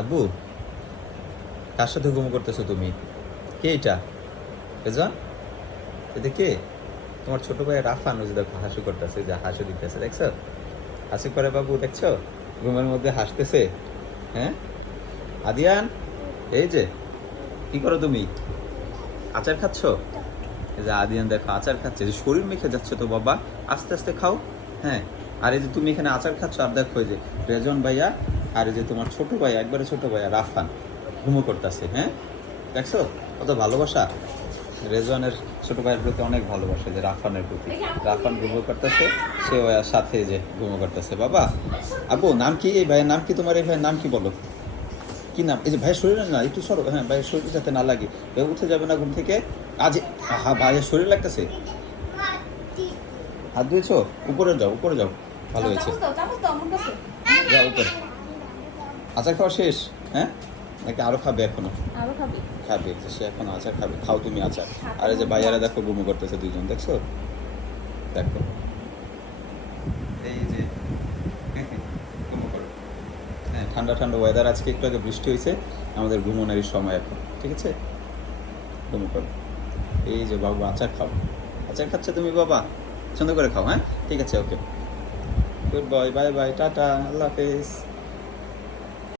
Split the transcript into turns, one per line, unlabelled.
আব্বু, কার সাথে ঘুম করতেছো তুমি? কে এটা? রেজন এটা কে? তোমার ছোট ভাই রাফান, ওই দেখো, হাসি করতেছে, যে হাসি দিতেছে, দেখছ? হাসি করে বাবু, দেখছ? ঘুমের মধ্যে হাসতেছে হ্যাঁ? আদিয়ান, এই যে, কি করো তুমি? আচার খাচ্ছ? এই যে আদিয়ান, দেখো, আচার খাচ্ছে যে শরীর মেখে যাচ্ছে তো বাবা, আস্তে আস্তে খাও হ্যাঁ? আর এই যে তুমি এখানে আচার খাচ্ছ, আর দেখো যে, রেজন ভাইয়া আর যে তোমার ছোট ভাই একবারে ছোট ভাইয়া রাফান ঘুমো করতেছে হ্যাঁ? দেখছ? কত ভালোবাসা? রেজওয়ানের ছোট ভাইয়ের প্রতি অনেক ভালোবাসা যে রাফানের প্রতি। রাফান ঘুমো করতেছে সে সাথে যে ঘুমো করতেছে। বাবা আবু নাম কি? এই ভাইয়ের নাম কি তোমার? এই ভাইয়ের নাম কি বলো? কি নাম? এই যে ভাইয়ের শরীরে না একটু সরো। হ্যাঁ ভাইয়ের শরীর যাতে না লাগে। ভাই উঠে যাবে না ঘুম থেকে? আজ হা ভাইয়ের শরীর লাগতেছে? হাত ধুয়েছো? উপরে যাও উপরে যাও। ভালো হয়েছে। যাও উপরে। আচার খাওয়া শেষ? হ্যাঁ? নাকি আরও খাবে এখনও?
আরও খাবি?
খাবে সে এখন আচার খাবে। খাও তুমি আচার। আর এই যে বাইয়ারা দেখো গুমো করতেছে দুইজন দেখছ? দেখো। এই যে গুমো করো। হ্যাঁ ঠান্ডা ঠান্ডা ওয়েদার আজকে একটু আগে বৃষ্টি হয়েছে আমাদের ঘুমোনারই সময় এখন ঠিক আছে? গুমো করো। এই যে বাবু আচার খাও। আচার খাচ্ছে তুমি বাবা? সুন্দর করে খাও হ্যাঁ? ঠিক আছে okay. Good boy bye bye tata আল্লাহ হাফেজ।